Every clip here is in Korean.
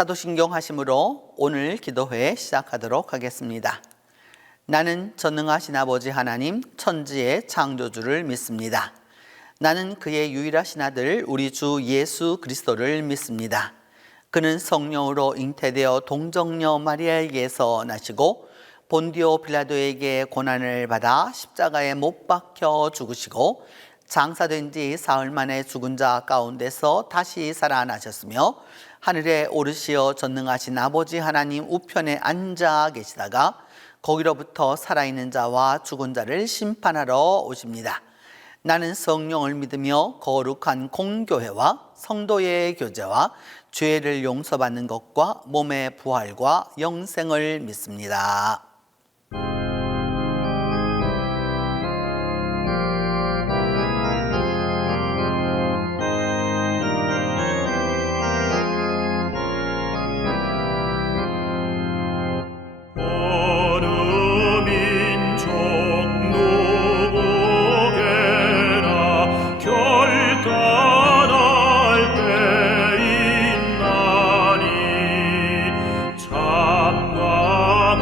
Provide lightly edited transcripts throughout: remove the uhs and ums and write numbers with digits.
사도신경 하심으로 오늘 기도회 시작하도록 하겠습니다. 나는 전능하신 아버지 하나님 천지의 창조주를 믿습니다. 나는 그의 유일하신 아들 우리 주 예수 그리스도를 믿습니다. 그는 성령으로 잉태되어 동정녀 마리아에게서 나시고 본디오 빌라도에게 고난을 받아 십자가에 못 박혀 죽으시고 장사된 지 사흘 만에 죽은 자 가운데서 다시 살아나셨으며 하늘에 오르시어 전능하신 아버지 하나님 우편에 앉아 계시다가 거기로부터 살아있는 자와 죽은 자를 심판하러 오십니다. 나는 성령을 믿으며 거룩한 공교회와 성도의 교제와 죄를 용서받는 것과 몸의 부활과 영생을 믿습니다. 참과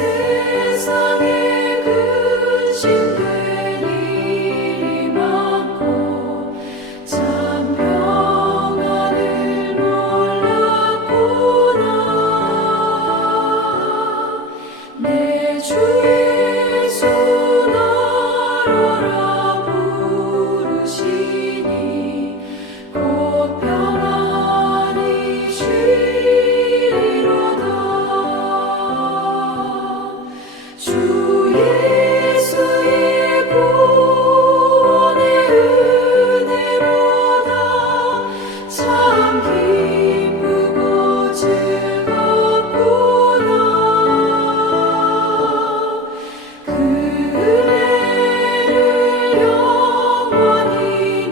세상에 근심될 일이 많고 참 평안을 몰랐구나. 내 주 예수 나로라 부르시니 곧 평안히 쉬리로다. 주 예수의 구원의 은혜로다. 참 기쁘고 즐겁구나. 그 은혜를 영원히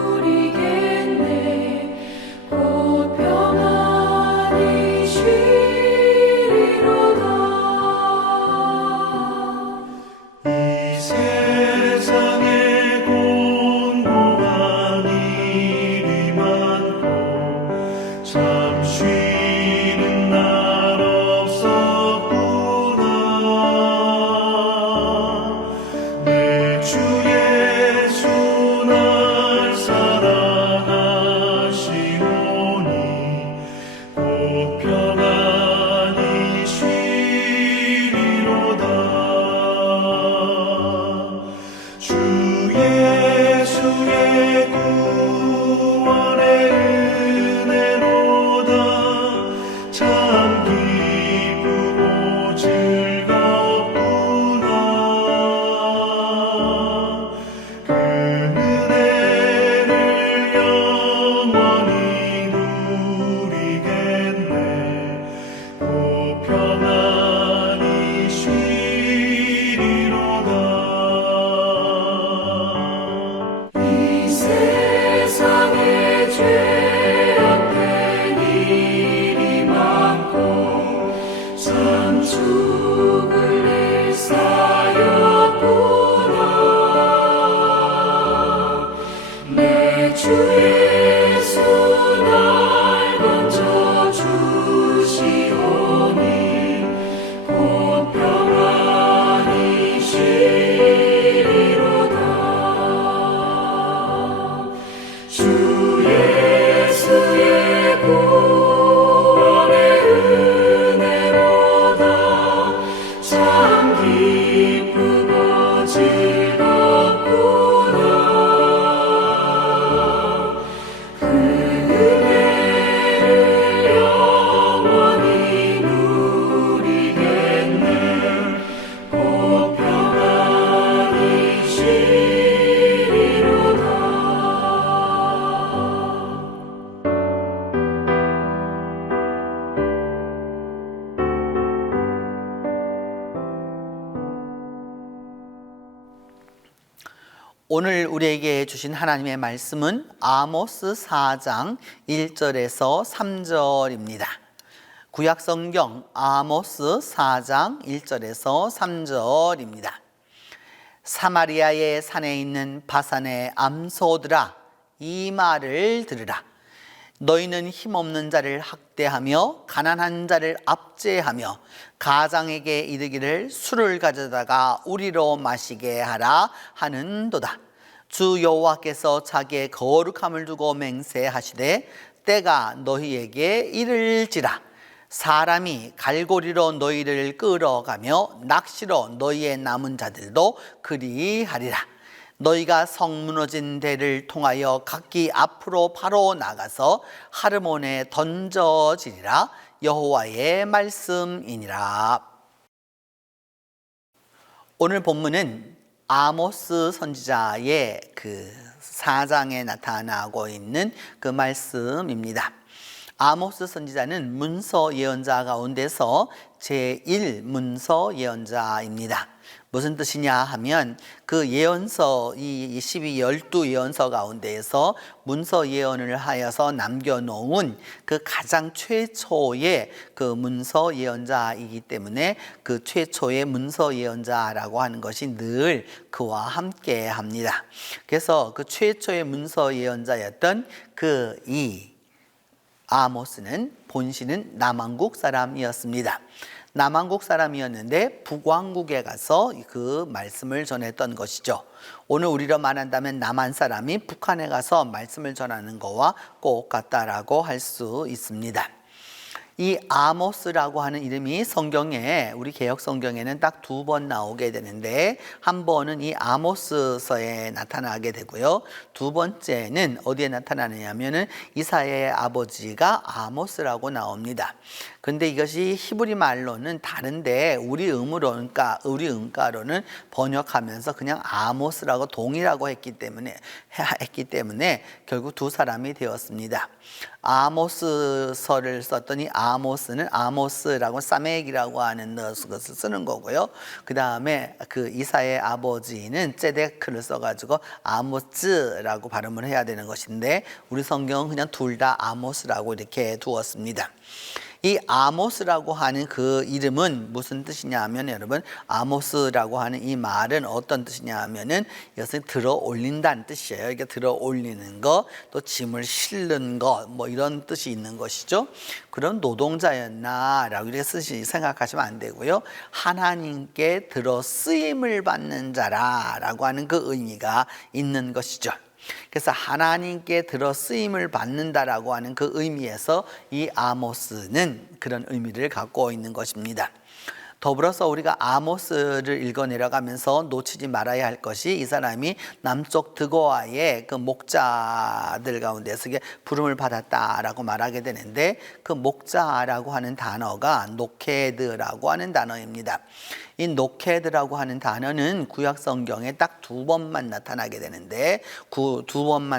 누리겠네. 곧 평안히 쉬리로다. 이 세상에 공고한 일이 많고 참 쉬는 날 없었구나. 내 주 예수 날 사랑하시오니 곧 평안히 쉬리로다. 주 예수의 구원의 은혜로다. 참 기쁘고 즐겁구나. 그 은혜를 영원히 누리겠네. 곧 평안히 쉬리로다. 이 세상에 죄악된 일이 많고 참 죽을 일 쌓였구나. 내 주 예수 날 건져주시오니 곧 평안히 쉬리로다. 주 예수의 구원의 은혜로다. 참 기쁘고 즐겁구나. 그 은혜를 영원히 누리겠네. 곧 평안히 쉬리로다. 오늘 우리에게 주신 하나님의 말씀은 아모스 4장 1절에서 3절입니다. 구약성경 아모스 4장 1절에서 3절입니다. 사마리아의 산에 있는 바산의 암소들아, 이 말을 들으라. 너희는 힘없는 자를 학대하며 가난한 자를 압제하며 가장에게 이르기를 술을 가져다가 우리로 마시게 하라 하는도다. 주 여호와께서 자기의 거룩함을 두고 맹세하시되 때가 너희에게 이를지라. 사람이 갈고리로 너희를 끌어가며 낚시로 너희의 남은 자들도 그리하리라. 너희가 성 무너진 데를 통하여 각기 앞으로 바로 나가서 하르몬에 던져지리라. 여호와의 말씀이니라. 오늘 본문은 아모스 선지자의 그 4장에 나타나고 있는 그 말씀입니다. 아모스 선지자는 문서 예언자 가운데서 제1문서 예언자입니다. 무슨 뜻이냐 하면 그 예언서, 이 12 예언서 가운데에서 문서 예언을 하여서 남겨놓은 그 가장 최초의 그 문서 예언자이기 때문에 그 최초의 문서 예언자라고 하는 것이 늘 그와 함께 합니다. 그래서 그 최초의 문서 예언자였던 이 아모스는 본신은 남왕국 사람이었습니다. 남한국 사람이었는데 북왕국에 가서 그 말씀을 전했던 것이죠. 오늘 우리로 말한다면 남한 사람이 북한에 가서 말씀을 전하는 거와 꼭 같다라고 할 수 있습니다. 이 아모스라고 하는 이름이 성경에, 우리 개역 성경에는 딱 2번 나오게 되는데, 한 번은 이 아모스서에 나타나게 되고요. 2번째는 어디에 나타나느냐면은 이사야의 아버지가 아모스라고 나옵니다. 근데 이것이 히브리 말로는 다른데 우리 음가로는 번역하면서 그냥 아모스라고 동일하고 했기 때문에 결국 두 사람이 되었습니다. 아모스서를 썼더니 아모스는 아모스라고 사맥이라고 하는 것을 쓰는 거고요. 그 다음에 그 이사의 아버지는 ጼ데크를 써가지고 아모스라고 발음을 해야 되는 것인데, 우리 성경은 그냥 둘 다 아모스라고 이렇게 두었습니다. 이 아모스라고 하는 그 이름은 무슨 뜻이냐 하면, 여러분, 아모스라고 하는 이 말은 어떤 뜻이냐 하면은 이것을 들어 올린다는 뜻이에요. 이게 들어 올리는 거, 또 짐을 실는 거, 뭐 이런 뜻이 있는 것이죠. 그런 노동자였나라고 이렇게 생각하시면 안 되고요. 하나님께 들어 쓰임을 받는 자라라고 하는 그 의미가 있는 것이죠. 그래서 하나님께 들어 쓰임을 받는다라고 하는 그 의미에서 이 아모스는 그런 의미를 갖고 있는 것입니다. 더불어서 우리가 아모스를 읽어 내려가면서 놓치지 말아야 할 것이, 이 사람이 남쪽 드고아의 그 목자들 가운데서 부름을 받았다라고 말하게 되는데, 그 목자라고 하는 단어가 노케드라고 하는 단어입니다. 이 노케드라고 하는 단어는 구약 성경에 딱 2번만 나타나게 되는데, 그 2번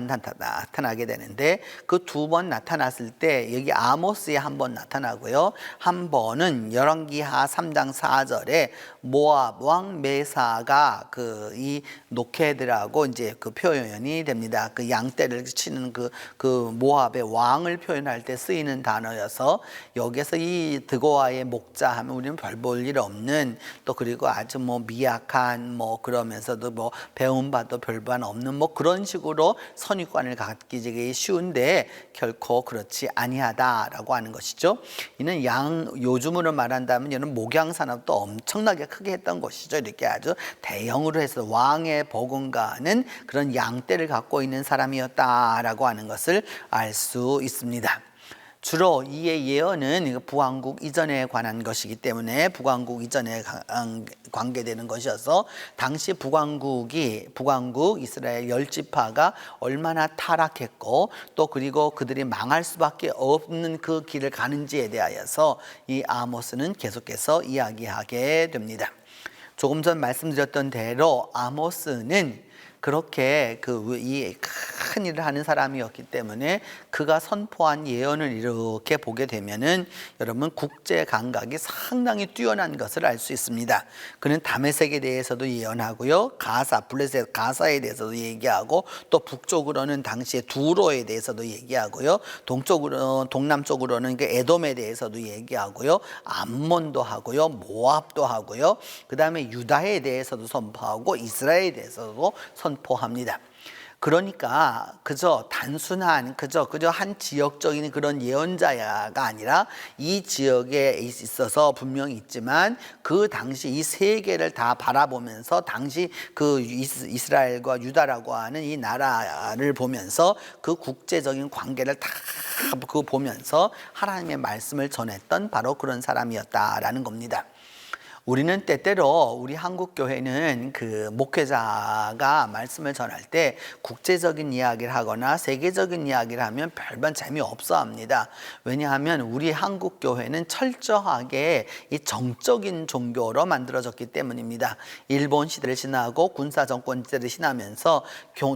나타났을 때 여기 아모스에 한 번 나타나고요. 한 번은 열왕기하 3장 4절에 모압 왕 메사가 이 노케드라고 이제 그 표현이 됩니다. 그 양떼를 치는 그 모압의 왕을 표현할 때 쓰이는 단어여서, 여기서 이 드고아의 목자 하면 우리는 별 볼 일 없는, 또 그리고 아주 뭐 미약한, 뭐 그러면서도 뭐 배운 바도 별반 없는 뭐 그런 식으로 선입관을 갖기 쉬운데 결코 그렇지 아니하다라고 하는 것이죠. 이는 요즘으로 말한다면 이는 목양 산업도 엄청나게 크게 했던 것이죠. 이렇게 아주 대형으로 해서 왕의 버금가는 그런 양떼를 갖고 있는 사람이었다라고 하는 것을 알 수 있습니다. 주로 이의 예언은 북왕국 이전에 관한 것이기 때문에 북왕국 이전에 관계되는 것이어서, 당시 북왕국 이스라엘 10지파가 얼마나 타락했고, 또 그리고 그들이 망할 수밖에 없는 그 길을 가는지에 대하여서 이 아모스는 계속해서 이야기하게 됩니다. 조금 전 말씀드렸던 대로 아모스는 그렇게 이 큰 일을 하는 사람이었기 때문에 그가 선포한 예언을 이렇게 보게 되면은 여러분, 국제 감각이 상당히 뛰어난 것을 알 수 있습니다. 그는 다메섹에 대해서도 예언하고요, 블레셋 가사에 대해서도 얘기하고, 또 북쪽으로는 당시에 두로에 대해서도 얘기하고요, 동남쪽으로는 에돔에 대해서도 얘기하고요, 암몬도 하고요, 모압도 하고요, 그 다음에 유다에 대해서도 선포하고 이스라엘에 대해서도 선포합니다. 그러니까 그저 단순한 그저 한 지역적인 그런 예언자가 아니라, 이 지역에 있어서 분명히 있지만 그 당시 이 세계를 다 바라보면서, 당시 그 이스라엘과 유다라고 하는 이 나라를 보면서 그 국제적인 관계를 다 보면서 하나님의 말씀을 전했던 바로 그런 사람이었다라는 겁니다. 우리는 때때로 우리 한국 교회는 그 목회자가 말씀을 전할 때 국제적인 이야기를 하거나 세계적인 이야기를 하면 별반 재미없어 합니다. 왜냐하면 우리 한국 교회는 철저하게 이 정적인 종교로 만들어졌기 때문입니다. 일본 시대를 지나고 군사 정권 시대를 지나면서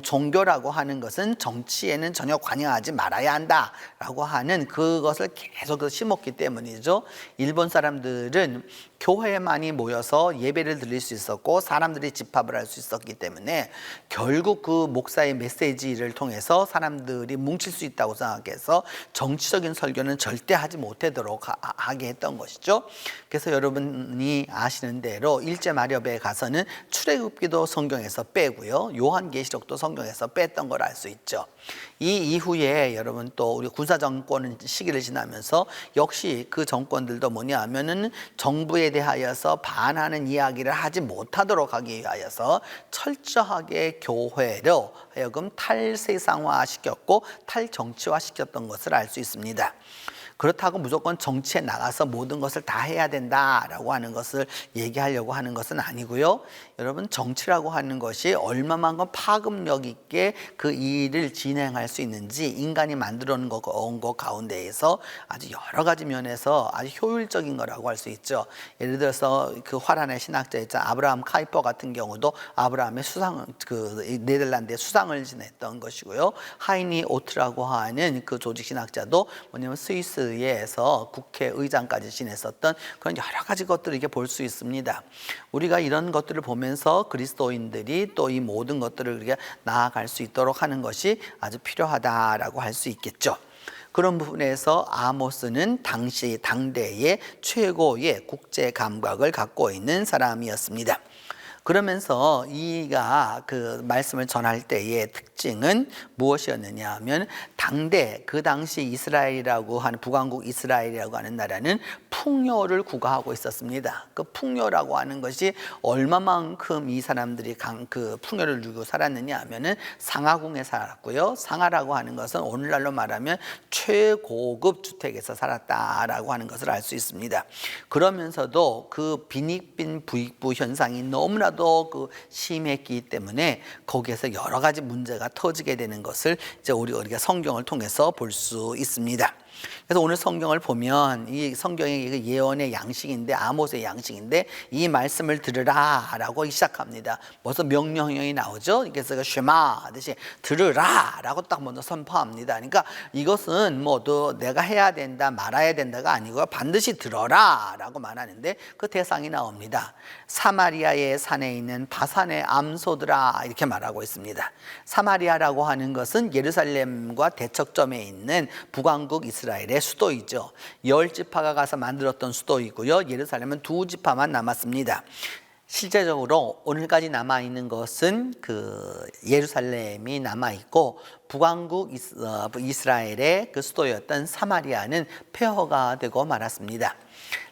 종교라고 하는 것은 정치에는 전혀 관여하지 말아야 한다라고 하는 그것을 계속 심었기 때문이죠. 일본 사람들은 교회만 많이 모여서 예배를 드릴 수 있었고 사람들이 집합을 할 수 있었기 때문에 결국 그 목사의 메시지를 통해서 사람들이 뭉칠 수 있다고 생각해서 정치적인 설교는 절대 하지 못하도록 하게 했던 것이죠. 그래서 여러분이 아시는 대로 일제 마렵에 가서는 출애굽기도 성경에서 빼고요, 요한계시록도 성경에서 뺐던 걸 알 수 있죠. 이 이후에 여러분 또 우리 군사 정권 시기를 지나면서 역시 그 정권들도 뭐냐 하면은 정부에 대하여서 반하는 이야기를 하지 못하도록 하기 위하여서 철저하게 교회로 하여금 탈세상화 시켰고 탈정치화 시켰던 것을 알 수 있습니다. 그렇다고 무조건 정치에 나가서 모든 것을 다 해야 된다라고 하는 것을 얘기하려고 하는 것은 아니고요. 여러분, 정치라고 하는 것이 얼마만큼 파급력 있게 그 일을 진행할 수 있는지 인간이 만들어 놓은 것 가운데에서 아주 여러 가지 면에서 아주 효율적인 거라고 할 수 있죠. 예를 들어서 그 화란의 신학자이자 아브라함 카이퍼 같은 경우도 아브라함의 네덜란드의 수상을 지냈던 것이고요. 하이니 오트라고 하는 그 조직 신학자도 뭐냐면 스위스에서 국회의장까지 지냈었던 그런 여러 가지 것들을 이렇게 볼 수 있습니다. 우리가 이런 것들을 보면서 그리스도인들이 또 이 모든 것들을 우리가 나아갈 수 있도록 하는 것이 아주 필요하다라고 할 수 있겠죠. 그런 부분에서 아모스는 당대의 최고의 국제 감각을 갖고 있는 사람이었습니다. 그러면서 이가 그 말씀을 전할 때의 특징은 무엇이었느냐 하면 당대 그 당시 이스라엘이라고 하는 북왕국 이스라엘이라고 하는 나라는 풍요를 구가하고 있었습니다. 그 풍요라고 하는 것이 얼마만큼 이 사람들이 그 풍요를 누리고 살았느냐 하면은 상하궁에 살았고요. 상하라고 하는 것은 오늘날로 말하면 최고급 주택에서 살았다라고 하는 것을 알 수 있습니다. 그러면서도 그 빈익빈 부익부 현상이 너무나도 그 심했기 때문에 거기에서 여러 가지 문제가 터지게 되는 것을 이제 우리가 성경을 통해서 볼 수 있습니다. 그래서 오늘 성경을 보면 이 성경의 예언의 양식인데 아모스의 양식인데 이 말씀을 들으라라고 시작합니다. 벌써 명령형이 나오죠. 그래서 쉐마 하듯이 들으라라고 딱 먼저 선포합니다. 그러니까 이것은 모두 내가 해야 된다 말아야 된다가 아니고 반드시 들어라라고 말하는데 그 대상이 나옵니다. 사마리아의 산에 있는 바산의 암소들아 이렇게 말하고 있습니다. 사마리아라고 하는 것은 예루살렘과 대척점에 있는 북왕국 이스라엘의 수도이죠. 10지파가 가서 만들었던 수도이고요. 예루살렘은 2지파만 남았습니다. 실제적으로 오늘까지 남아있는 것은 그 예루살렘이 남아있고 북왕국 이스라엘의 그 수도였던 사마리아는 폐허가 되고 말았습니다.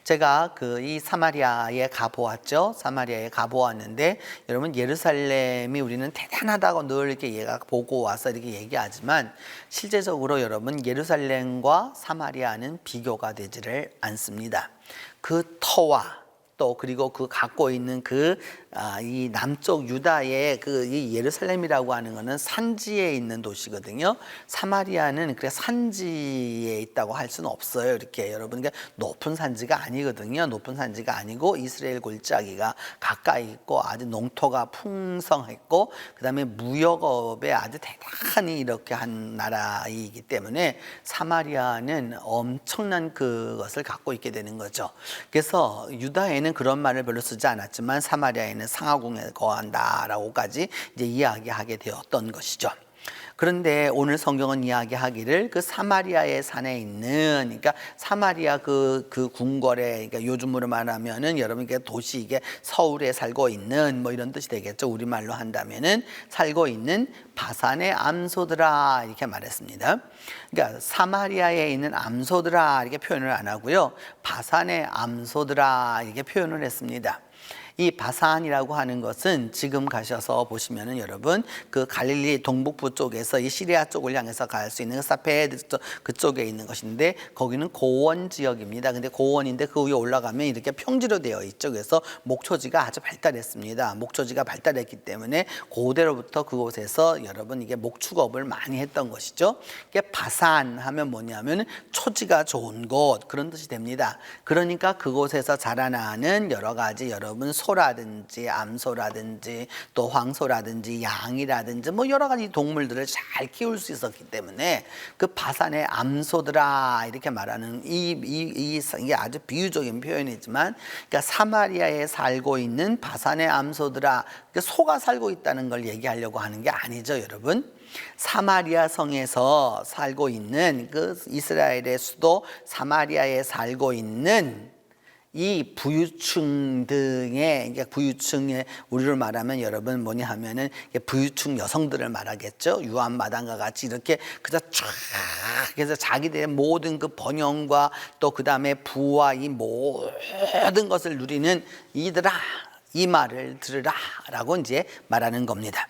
제가 이 사마리아에 가보았죠. 사마리아에 가보았는데 여러분 예루살렘이 우리는 대단하다고 늘 이렇게 보고 와서 이렇게 얘기하지만 실제적으로 여러분 예루살렘과 사마리아는 비교가 되지를 않습니다. 그 터와 또 그리고 그 갖고 있는 이 남쪽 유다의 이 예루살렘이라고 하는 것은 산지에 있는 도시거든요. 사마리아는 그래 산지에 있다고 할 수는 없어요. 이렇게 여러분 높은 산지가 아니거든요. 높은 산지가 아니고 이스라엘 골짜기가 가까이 있고 아주 농토가 풍성했고 그다음에 무역업에 아주 대단히 이렇게 한 나라이기 때문에 사마리아는 엄청난 그것을 갖고 있게 되는 거죠. 그래서 유다에는 그런 말을 별로 쓰지 않았지만 사마리아에는 상하궁에 거한다라고까지 이제 이야기하게 되었던 것이죠. 그런데 오늘 성경은 이야기하기를 그 사마리아의 산에 있는 그러니까 사마리아 그 궁궐에 그러니까 요즘으로 말하면은 여러분 이게 도시 이게 서울에 살고 있는 뭐 이런 뜻이 되겠죠. 우리말로 한다면은 살고 있는 바산의 암소들아 이렇게 말했습니다. 그러니까 사마리아에 있는 암소들아 이렇게 표현을 안 하고요. 바산의 암소들아 이렇게 표현을 했습니다. 이 바산이라고 하는 것은 지금 가셔서 보시면은 여러분 그 갈릴리 동북부 쪽에서 이 시리아 쪽을 향해서 갈 수 있는 사페드 그쪽에 있는 것인데 거기는 고원 지역입니다. 근데 고원인데 그 위에 올라가면 이렇게 평지로 되어 있죠. 그래서 목초지가 아주 발달했습니다. 목초지가 발달했기 때문에 고대로부터 그곳에서 여러분 이게 목축업을 많이 했던 것이죠. 이게 바산 하면 뭐냐면 초지가 좋은 곳 그런 뜻이 됩니다. 그러니까 그곳에서 자라나는 여러 가지 여러분 소라든지 암소라든지 또 황소라든지 양이라든지 뭐 여러 가지 동물들을 잘 키울 수 있었기 때문에 그 바산의 암소들아 이렇게 말하는 이게 아주 비유적인 표현이지만, 그러니까 사마리아에 살고 있는 바산의 암소들아, 그러니까 소가 살고 있다는 걸 얘기하려고 하는 게 아니죠, 여러분. 사마리아 성에서 살고 있는 그 이스라엘의 수도 사마리아에 살고 있는 이 부유층 등의, 그러니까 부유층의, 우리로 말하면 여러분 뭐냐 하면은 부유층 여성들을 말하겠죠. 유한마당과 같이 이렇게 그저 쫙 그래서 자기들의 모든 그 번영과 또 그 다음에 부와 이 모든 것을 누리는 이들아, 이 말을 들으라 라고 이제 말하는 겁니다.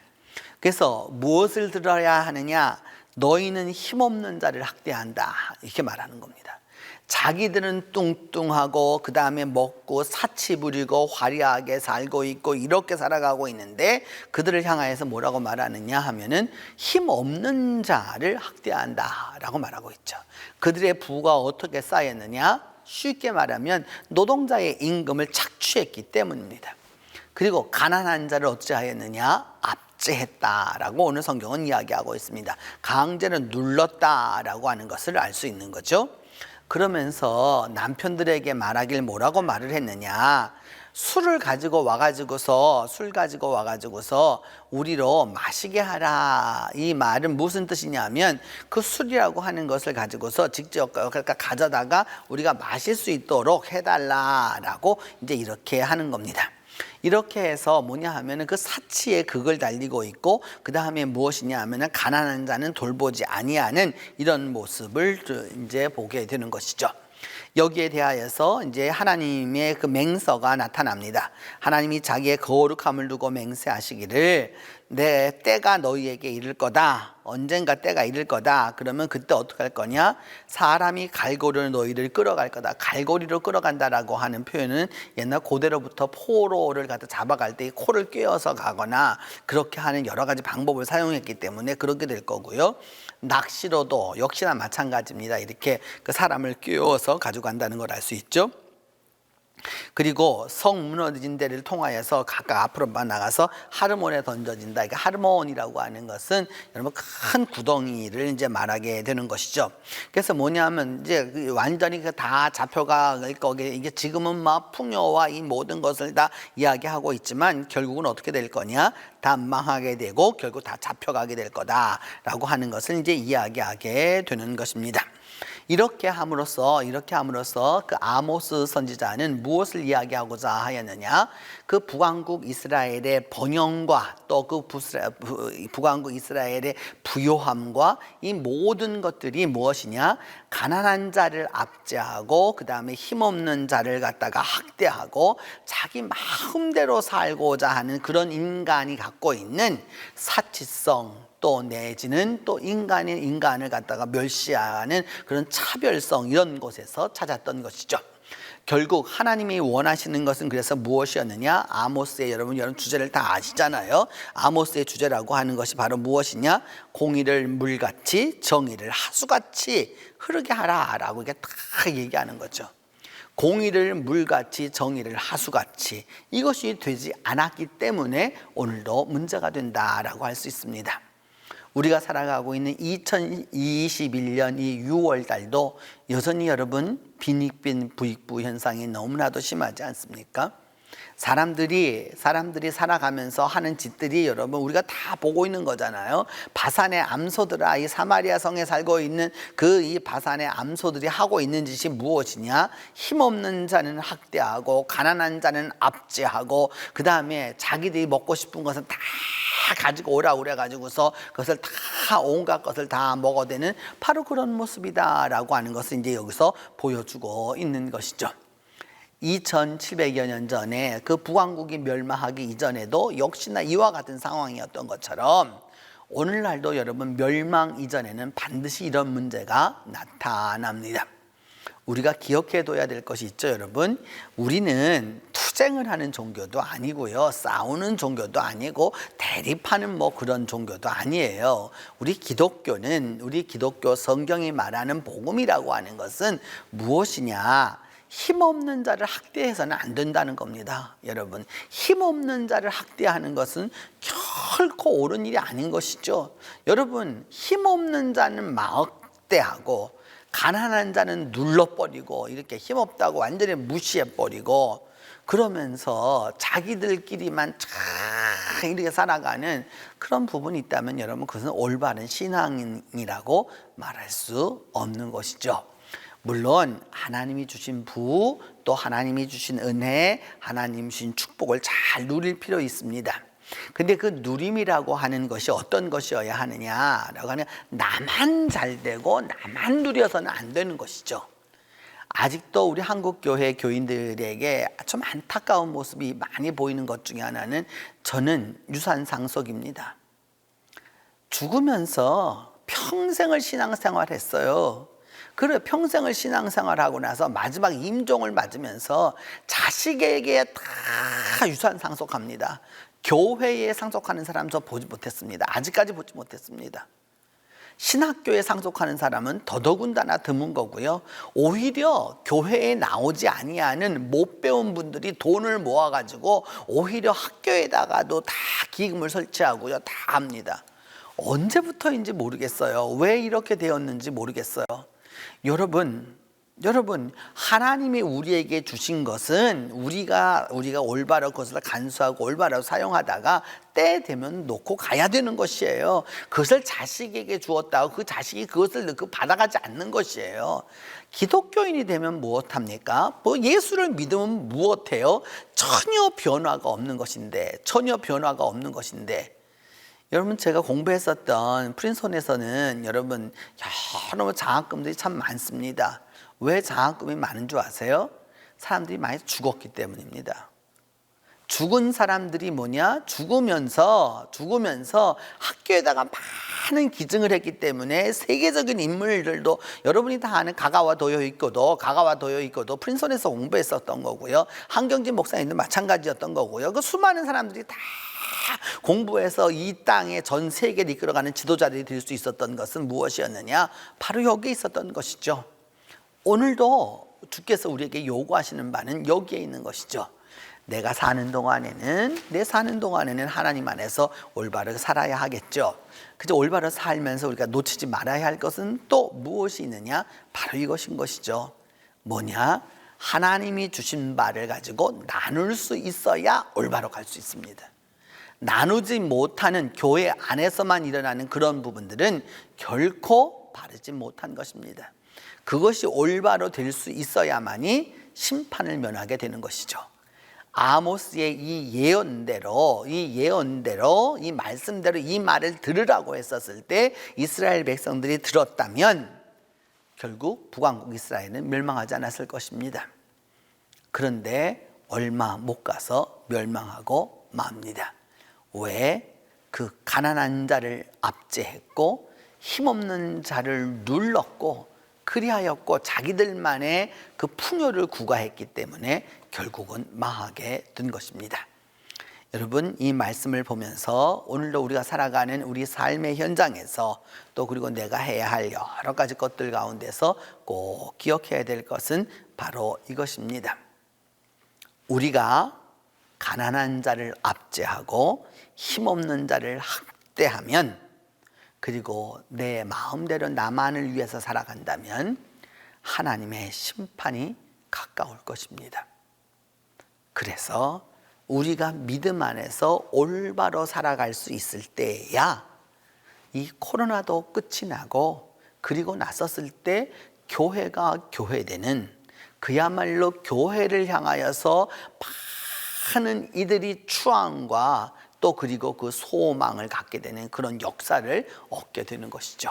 그래서 무엇을 들어야 하느냐? 너희는 힘없는 자를 학대한다 이렇게 말하는 겁니다. 자기들은 뚱뚱하고 그 다음에 먹고 사치 부리고 화려하게 살고 있고 이렇게 살아가고 있는데 그들을 향하여서 뭐라고 말하느냐 하면은 힘없는 자를 학대한다 라고 말하고 있죠. 그들의 부가 어떻게 쌓였느냐? 쉽게 말하면 노동자의 임금을 착취했기 때문입니다. 그리고 가난한 자를 어찌하였느냐? 압제했다라고 오늘 성경은 이야기하고 있습니다. 강제로 눌렀다라고 하는 것을 알 수 있는 거죠. 그러면서 남편들에게 말하길 뭐라고 말을 했느냐? 술 가지고 와가지고서 우리로 마시게 하라. 이 말은 무슨 뜻이냐면 그 술이라고 하는 것을 가지고서 직접 그러니까 가져다가 우리가 마실 수 있도록 해달라라고 이제 이렇게 하는 겁니다. 이렇게 해서 뭐냐 하면은 그 사치에 극을 달리고 있고, 그 다음에 무엇이냐 하면은 가난한 자는 돌보지 아니하는 이런 모습을 이제 보게 되는 것이죠. 여기에 대하여서 이제 하나님의 그 맹서가 나타납니다. 하나님이 자기의 거룩함을 두고 맹세하시기를 내 때가 너희에게 이를 거다. 언젠가 때가 이를 거다. 그러면 그때 어떻게 할 거냐? 사람이 갈고리로 너희를 끌어갈 거다. 갈고리로 끌어간다라고 하는 표현은 옛날 고대로부터 포로를 갖다 잡아갈 때 코를 꿰어서 가거나 그렇게 하는 여러 가지 방법을 사용했기 때문에 그렇게 될 거고요. 낚시로도 역시나 마찬가지입니다. 이렇게 그 사람을 꿰어서 가져간다는 걸 알 수 있죠. 그리고 성 무너진 데를 통하여서 각각 앞으로만 나가서 하르몬에 던져진다. 그러니까 하르몬이라고 하는 것은 여러분 큰 구덩이를 이제 말하게 되는 것이죠. 그래서 뭐냐면 이제 완전히 다 잡혀갈 거게, 이게 지금은 막 풍요와 이 모든 것을 다 이야기하고 있지만 결국은 어떻게 될 거냐? 다 망하게 되고 결국 다 잡혀가게 될 거다라고 하는 것을 이제 이야기하게 되는 것입니다. 이렇게 함으로써 그 아모스 선지자는 무엇을 이야기하고자 하였느냐? 그 북왕국 이스라엘의 번영과 또 그 북왕국 이스라엘의 부요함과 이 모든 것들이 무엇이냐? 가난한 자를 압제하고 그 다음에 힘없는 자를 갖다가 학대하고 자기 마음대로 살고자 하는 그런 인간이 갖고 있는 사치성, 또 내지는 또 인간을 갖다가 멸시하는 그런 차별성, 이런 곳에서 찾았던 것이죠. 결국 하나님이 원하시는 것은 그래서 무엇이었느냐? 아모스의 여러분 주제를 다 아시잖아요. 아모스의 주제라고 하는 것이 바로 무엇이냐? 공의를 물같이 정의를 하수같이 흐르게 하라라고 이게 딱 얘기하는 거죠. 공의를 물같이 정의를 하수같이, 이것이 되지 않았기 때문에 오늘도 문제가 된다라고 할 수 있습니다. 우리가 살아가고 있는 2021년 이 6월 달도 여전히 여러분 빈익빈 부익부 현상이 너무나도 심하지 않습니까? 사람들이 살아가면서 하는 짓들이 여러분 우리가 다 보고 있는 거잖아요. 바산의 암소들아, 이 사마리아 성에 살고 있는 그 이 바산의 암소들이 하고 있는 짓이 무엇이냐? 힘없는 자는 학대하고 가난한 자는 압제하고 그 다음에 자기들이 먹고 싶은 것은 다 가지고 오라고 그래가지고서 그것을 다 온갖 것을 다 먹어대는 바로 그런 모습이다라고 하는 것을 이제 여기서 보여주고 있는 것이죠. 2700여 년 전에 그 북왕국이 멸망하기 이전에도 역시나 이와 같은 상황이었던 것처럼 오늘날도 여러분 멸망 이전에는 반드시 이런 문제가 나타납니다. 우리가 기억해둬야 될 것이 있죠, 여러분. 우리는 투쟁을 하는 종교도 아니고요, 싸우는 종교도 아니고 대립하는 뭐 그런 종교도 아니에요. 우리 기독교 성경이 말하는 복음이라고 하는 것은 무엇이냐? 힘없는 자를 학대해서는 안 된다는 겁니다. 여러분, 힘없는 자를 학대하는 것은 결코 옳은 일이 아닌 것이죠. 여러분, 힘없는 자는 막대하고 가난한 자는 눌러버리고 이렇게 힘없다고 완전히 무시해버리고 그러면서 자기들끼리만 참 이렇게 살아가는 그런 부분이 있다면 여러분, 그것은 올바른 신앙이라고 말할 수 없는 것이죠. 물론 하나님이 주신 부, 또 하나님이 주신 은혜, 하나님이 주신 축복을 잘 누릴 필요 있습니다. 근데 그 누림이라고 하는 것이 어떤 것이어야 하느냐라고 하면 나만 잘 되고 나만 누려서는 안 되는 것이죠. 아직도 우리 한국 교회 교인들에게 좀 안타까운 모습이 많이 보이는 것 중에 하나는 저는 유산 상속입니다. 죽으면서 평생을 신앙생활했어요. 그래, 평생을 신앙생활하고 나서 마지막 임종을 맞으면서 자식에게 다 유산 상속합니다. 교회에 상속하는 사람 저 보지 못했습니다. 아직까지 보지 못했습니다. 신학교에 상속하는 사람은 더더군다나 드문 거고요. 오히려 교회에 나오지 아니하는 못 배운 분들이 돈을 모아가지고 오히려 학교에다가도 다 기금을 설치하고요. 다 합니다. 언제부터인지 모르겠어요. 왜 이렇게 되었는지 모르겠어요. 여러분, 하나님이 우리에게 주신 것은 우리가 올바로 그것을 간수하고 올바로 사용하다가 때 되면 놓고 가야 되는 것이에요. 그것을 자식에게 주었다고 그 자식이 그것을 받아가지 않는 것이에요. 기독교인이 되면 무엇합니까? 뭐 예수를 믿으면 무엇해요? 전혀 변화가 없는 것인데 여러분, 제가 공부했었던 프린스턴에서는 여러분 여러 장학금들이 참 많습니다. 왜 장학금이 많은 줄 아세요? 사람들이 많이 죽었기 때문입니다. 죽은 사람들이 뭐냐? 죽으면서 학교에다가 많은 기증을 했기 때문에 세계적인 인물들도 여러분이 다 아는 가가와 도요이코도 프린스턴에서 공부했었던 거고요. 한경진 목사님도 마찬가지였던 거고요. 그 수많은 사람들이 다 공부해서 이 땅에 전 세계를 이끌어가는 지도자들이 될 수 있었던 것은 무엇이었느냐? 바로 여기에 있었던 것이죠. 오늘도 주께서 우리에게 요구하시는 바는 여기에 있는 것이죠. 내가 사는 동안에는 하나님 안에서 올바르게 살아야 하겠죠. 그저 올바로 살면서 우리가 놓치지 말아야 할 것은 또 무엇이 있느냐? 바로 이것인 것이죠. 뭐냐? 하나님이 주신 바를 가지고 나눌 수 있어야 올바로 갈 수 있습니다. 나누지 못하는 교회 안에서만 일어나는 그런 부분들은 결코 바르지 못한 것입니다. 그것이 올바로 될 수 있어야만이 심판을 면하게 되는 것이죠. 아모스의 이 예언대로 이 말씀대로 이 말을 들으라고 했었을 때 이스라엘 백성들이 들었다면 결국 북왕국 이스라엘은 멸망하지 않았을 것입니다. 그런데 얼마 못 가서 멸망하고 맙니다. 왜? 그 가난한 자를 압제했고 힘없는 자를 눌렀고 그리하였고 자기들만의 그 풍요를 구가했기 때문에 결국은 망하게 된 것입니다. 여러분, 이 말씀을 보면서 오늘도 우리가 살아가는 우리 삶의 현장에서 또 그리고 내가 해야 할 여러 가지 것들 가운데서 꼭 기억해야 될 것은 바로 이것입니다. 우리가 가난한 자를 압제하고 힘없는 자를 학대하면 그리고 내 마음대로 나만을 위해서 살아간다면 하나님의 심판이 가까울 것입니다. 그래서 우리가 믿음 안에서 올바로 살아갈 수 있을 때야 이 코로나도 끝이 나고 그리고 나섰을 때 교회가 교회되는 그야말로 교회를 향하여서 많은 이들이 추앙과 또 그리고 그 소망을 갖게 되는 그런 역사를 얻게 되는 것이죠.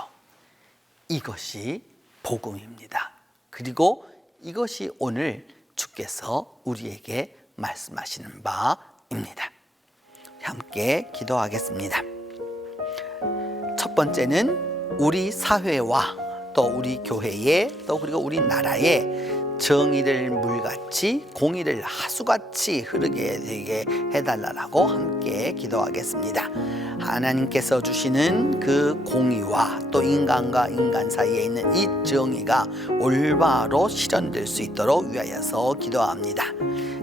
이것이 복음입니다. 그리고 이것이 오늘 주께서 우리에게 말씀하시는 바입니다. 함께 기도하겠습니다. 첫 번째는 우리 사회와 또 우리 교회에 또 그리고 우리 나라에 정의를 물같이 공의를 하수같이 흐르게 되게 해달라고 함께 기도하겠습니다. 하나님께서 주시는 그 공의와 또 인간과 인간 사이에 있는 이 정의가 올바로 실현될 수 있도록 위하여서 기도합니다.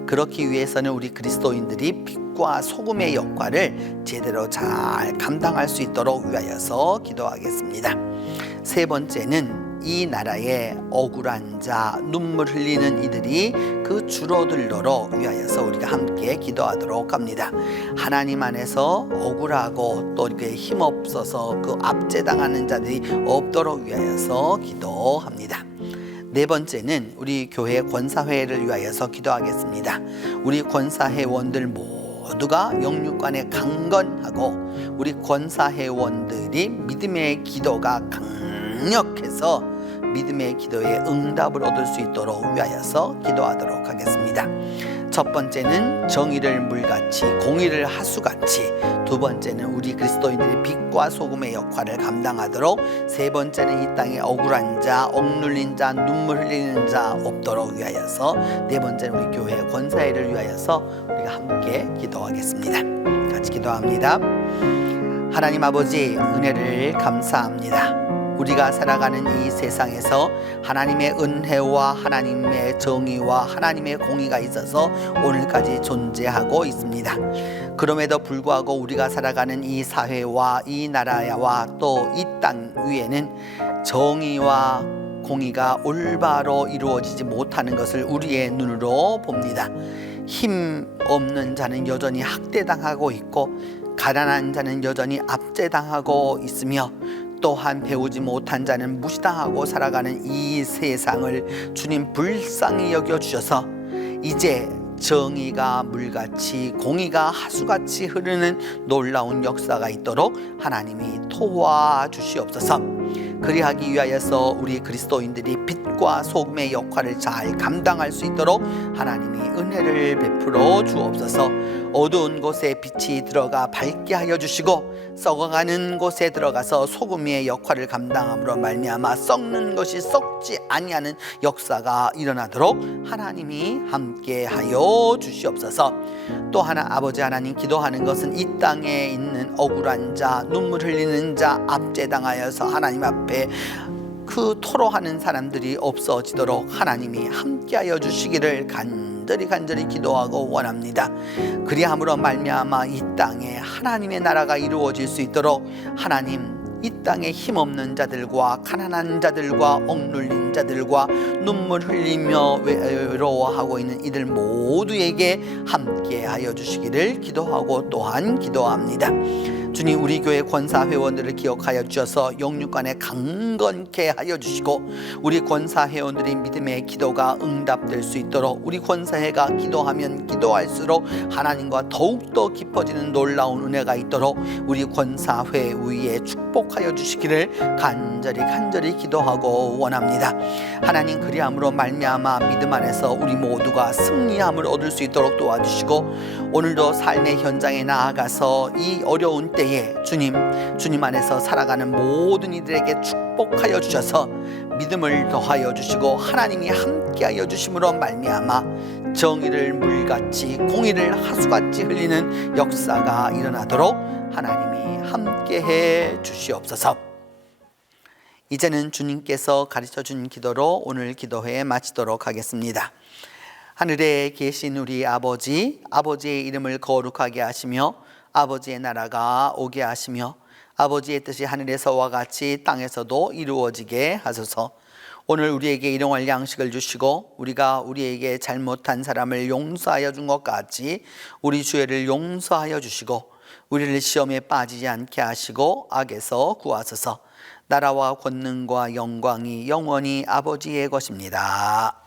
그렇기 위해서는 우리 그리스도인들이 빛과 소금의 역할을 제대로 잘 감당할 수 있도록 위하여서 기도하겠습니다. 세 번째는 이 나라의 억울한 자, 눈물 흘리는 이들이 그 줄어들도록 위하여서 우리가 함께 기도하도록 합니다. 하나님 안에서 억울하고 또 이렇게 힘없어서 그 압제당하는 자들이 없도록 위하여서 기도합니다. 네 번째는 우리 교회 권사회를 위하여서 기도하겠습니다. 우리 권사회원들 모두가 영육간에 강건하고 우리 권사회원들이 믿음의 기도가 강력해서 믿음의 기도에 응답을 얻을 수 있도록 위하여서 기도하도록 하겠습니다. 첫 번째는 정의를 물같이 공의를 하수같이, 두 번째는 우리 그리스도인들이 빛과 소금의 역할을 감당하도록, 세 번째는 이 땅에 억울한 자, 억눌린 자, 눈물 흘리는 자 없도록 위하여서, 네 번째는 우리 교회 권사회를 위하여서 우리가 함께 기도하겠습니다. 같이 기도합니다. 하나님 아버지, 은혜를 감사합니다. 우리가 살아가는 이 세상에서 하나님의 은혜와 하나님의 정의와 하나님의 공의가 있어서 오늘까지 존재하고 있습니다. 그럼에도 불구하고 우리가 살아가는 이 사회와 이 나라와 또 이 땅 위에는 정의와 공의가 올바로 이루어지지 못하는 것을 우리의 눈으로 봅니다. 힘 없는 자는 여전히 학대당하고 있고 가난한 자는 여전히 압제당하고 있으며 또한 배우지 못한 자는 무시당하고 살아가는 이 세상을 주님 불쌍히 여겨주셔서 이제 정의가 물같이 공의가 하수같이 흐르는 놀라운 역사가 있도록 하나님이 도와주시옵소서. 그리하기 위하여서 우리 그리스도인들이 빛과 소금의 역할을 잘 감당할 수 있도록 하나님이 은혜를 베풀어 주옵소서. 어두운 곳에 빛이 들어가 밝게 하여 주시고 썩어가는 곳에 들어가서 소금의 역할을 감당함으로 말미암아 썩는 것이 썩지 아니하는 역사가 일어나도록 하나님이 함께 하여 주시옵소서. 또 하나 아버지 하나님, 기도하는 것은 이 땅에 있는 억울한 자, 눈물 흘리는 자, 압제당하여서 하나님 앞에 그 토로하는 사람들이 없어지도록 하나님이 함께하여 주시기를 간절히 기도하고 원합니다. 그리함으로 말미암아 이 땅에 하나님의 나라가 이루어질 수 있도록 하나님, 이 땅에 힘없는 자들과 가난한 자들과 억눌린 자들과 눈물 흘리며 외로워하고 있는 이들 모두에게 함께하여 주시기를 기도하고 또한 기도합니다. 주님, 우리 교회 권사회원들을 기억하여 주셔서 영육간에 강건케 하여 주시고 우리 권사회원들이 믿음의 기도가 응답될 수 있도록, 우리 권사회가 기도하면 기도할수록 하나님과 더욱더 깊어지는 놀라운 은혜가 있도록 우리 권사회 위에 축복하여 주시기를 간절히 기도하고 원합니다. 하나님, 그리함으로 말미암아 믿음 안에서 우리 모두가 승리함을 얻을 수 있도록 도와주시고 오늘도 삶의 현장에 나아가서 이 어려운 때에 주님 안에서 살아가는 모든 이들에게 축복하여 주셔서 믿음을 더하여 주시고 하나님이 함께하여 주심으로 말미암아 정의를 물같이 공의를 하수같이 흘리는 역사가 일어나도록 하나님이 함께해 주시옵소서. 이제는 주님께서 가르쳐준 기도로 오늘 기도회 마치도록 하겠습니다. 하늘에 계신 우리 아버지, 아버지의 이름을 거룩하게 하시며 아버지의 나라가 오게 하시며 아버지의 뜻이 하늘에서와 같이 땅에서도 이루어지게 하소서. 오늘 우리에게 일용할 양식을 주시고 우리가 우리에게 잘못한 사람을 용서하여 준 것 같이 우리 죄를 용서하여 주시고 우리를 시험에 빠지지 않게 하시고 악에서 구하소서. 나라와 권능과 영광이 영원히 아버지의 것입니다.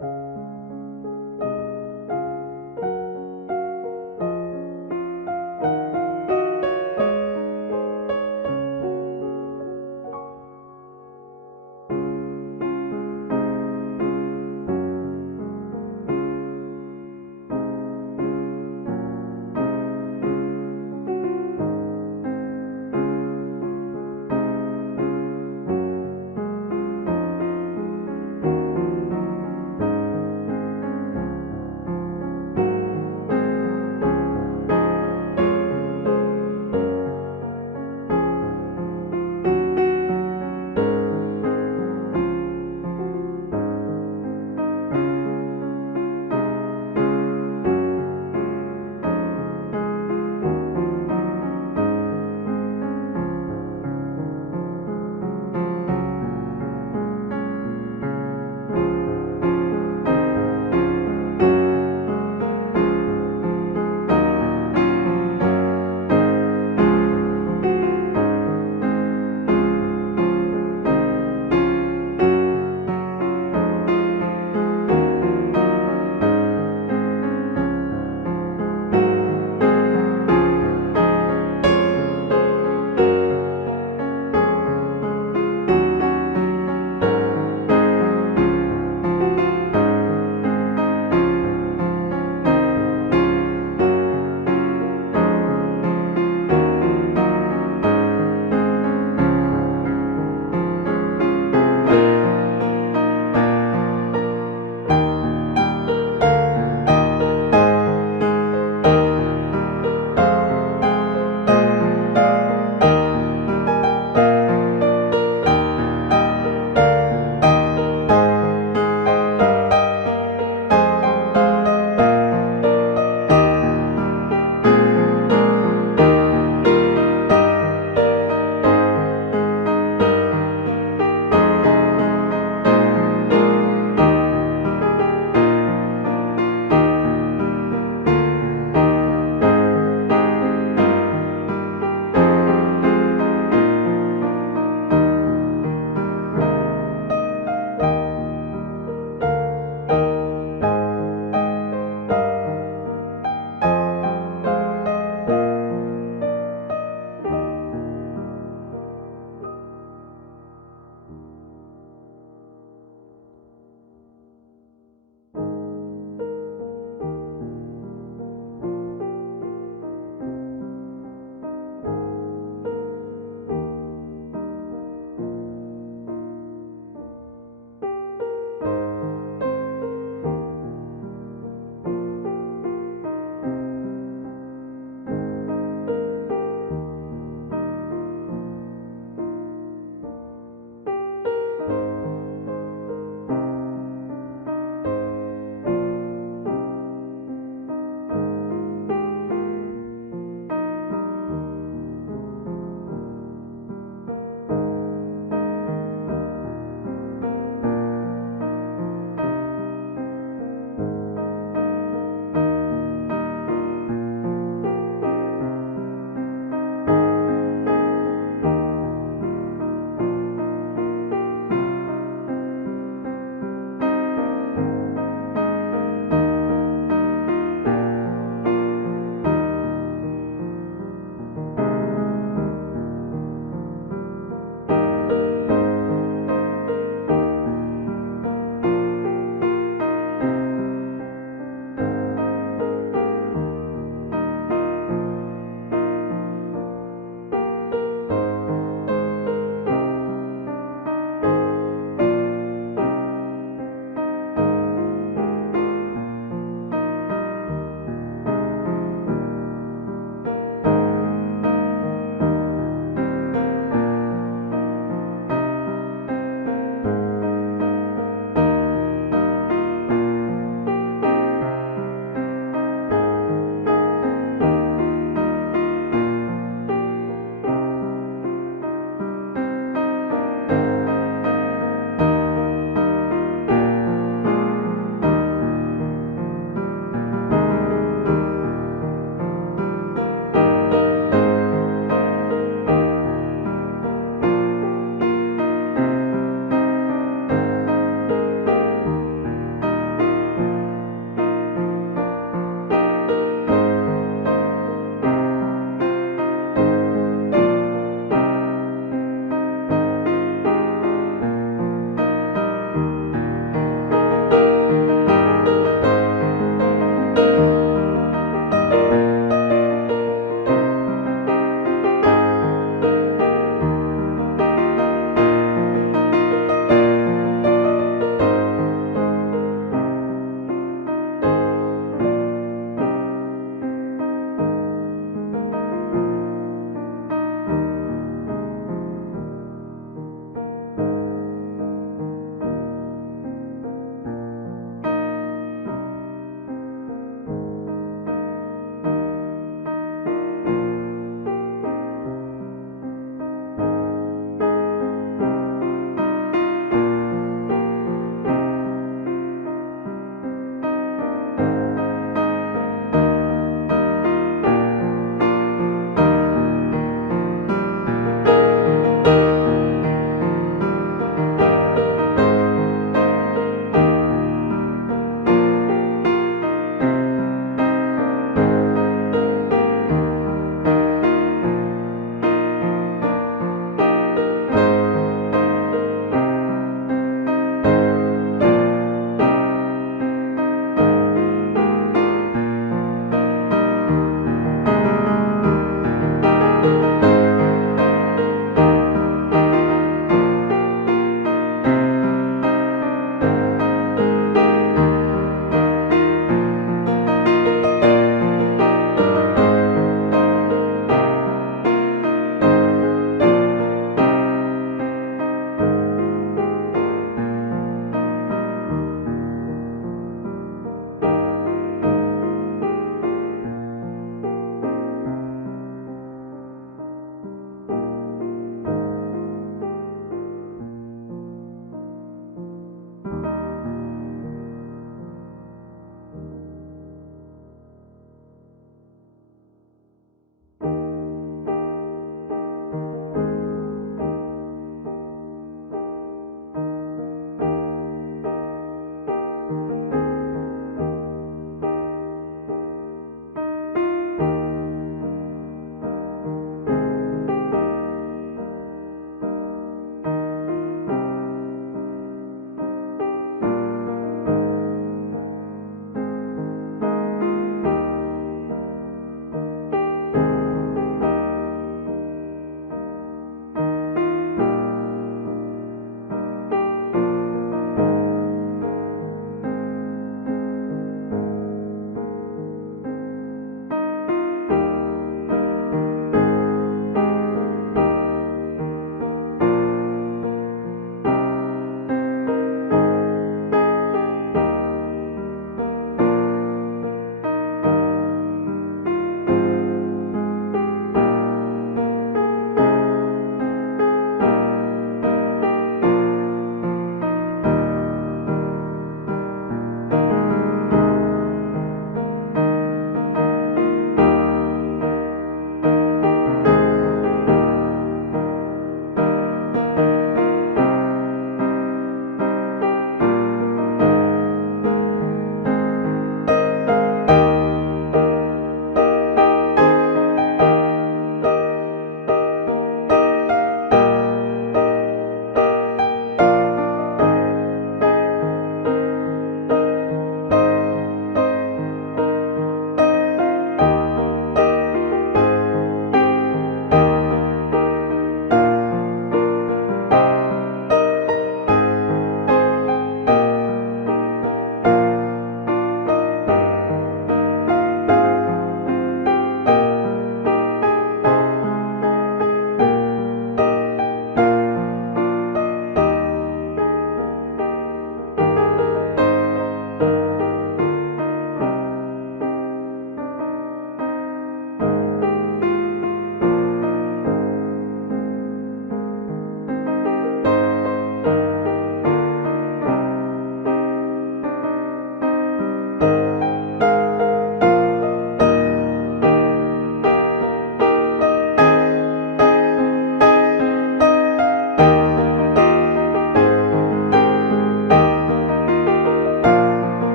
주